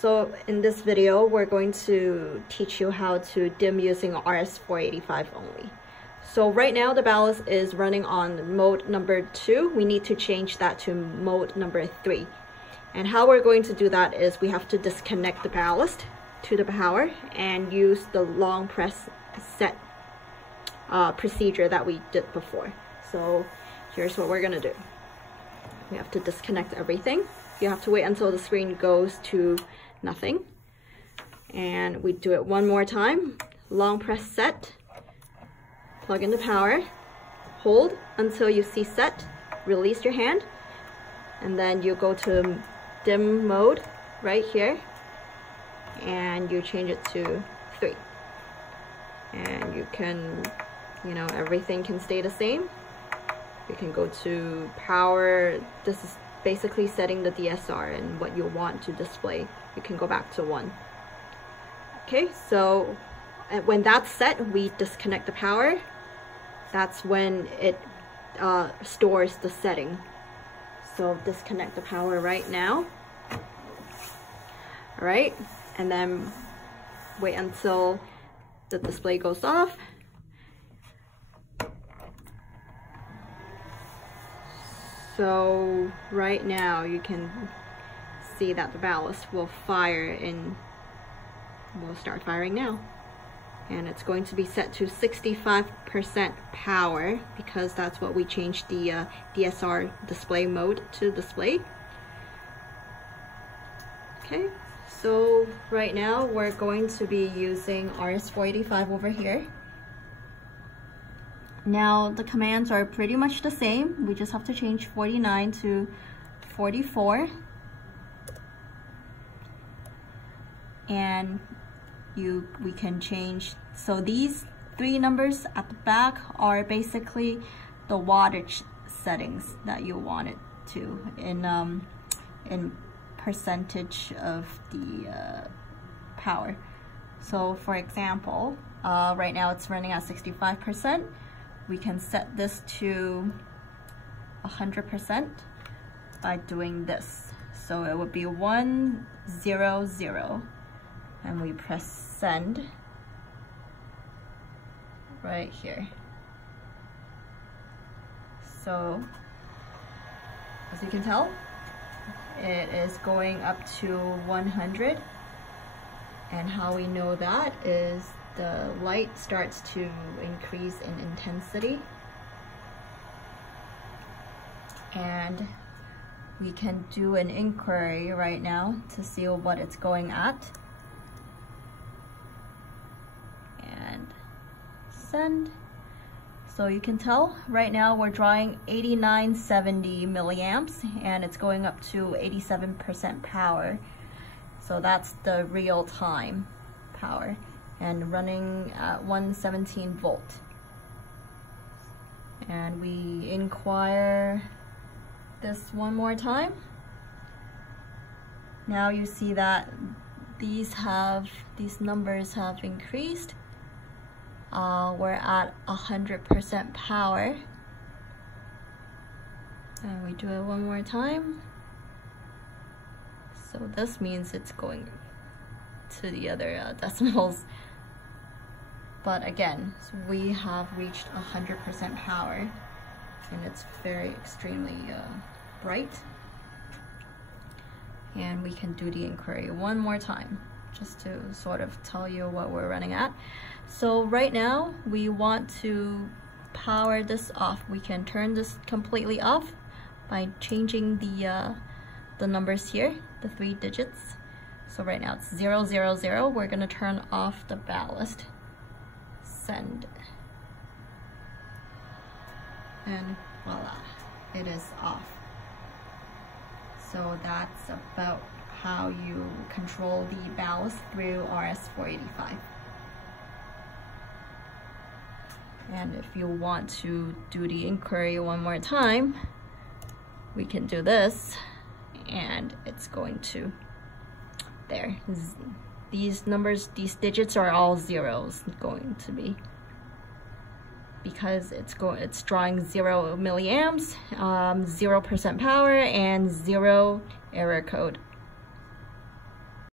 So in this video, we're going to teach you how to dim using RS-485 only. So right now the ballast is running on mode number 2. We need to change that to mode number 3. And how we're going to do that is we have to disconnect the ballast to the power and use the long press set procedure that we did before. So here's what we're gonna do. We have to disconnect everything. You have to wait until the screen goes to nothing. And we do it one more time. Long press set. Plug in the power. Hold until you see set. Release your hand. And then you go to dim mode right here. And you change it to 3. And you can, everything can stay the same. You can go to power. This is basically setting the DSR and what you want to display. You can go back to 1. Okay, so when that's set, we disconnect the power. That's when it stores the setting. So disconnect the power right now. All right, and then wait until the display goes off. So right now you can see that the ballast will fire and will start firing now. And it's going to be set to 65% power because that's what we changed the DSR display mode to display. Okay, so right now we're going to be using RS-485 over here. Now the commands are pretty much the same. We just have to change 49 to 44. And we can change, so these 3 numbers at the back are basically the wattage settings that you want it to in percentage of the power. So for example, right now it's running at 65%. We can set this to 100% by doing this. So it would be 100, and we press send right here. So as you can tell, it is going up to 100. And how we know that is the light starts to increase in intensity. And we can do an inquiry right now to see what it's going at. And send. So you can tell right now we're drawing 8970 milliamps and it's going up to 87% power. So that's the real time power and running at 117 volt. And we inquire this one more time. Now you see that these numbers have increased. We're at 100% power. And we do it one more time. So this means it's going to the other decimals. But again, so we have reached 100% power and it's very extremely bright. And we can do the inquiry one more time just to sort of tell you what we're running at. So right now we want to power this off. We can turn this completely off by changing the numbers here, the 3 digits. So right now it's 000. We're gonna turn off the ballast. Send. And voila, it is off. So that's about how you control the ballast through RS-485. And if you want to do the inquiry one more time, we can do this, and it's going to, there. These numbers, these digits are all zeros going to be, because it's drawing 0 milliamps, 0% power, and 0 error code.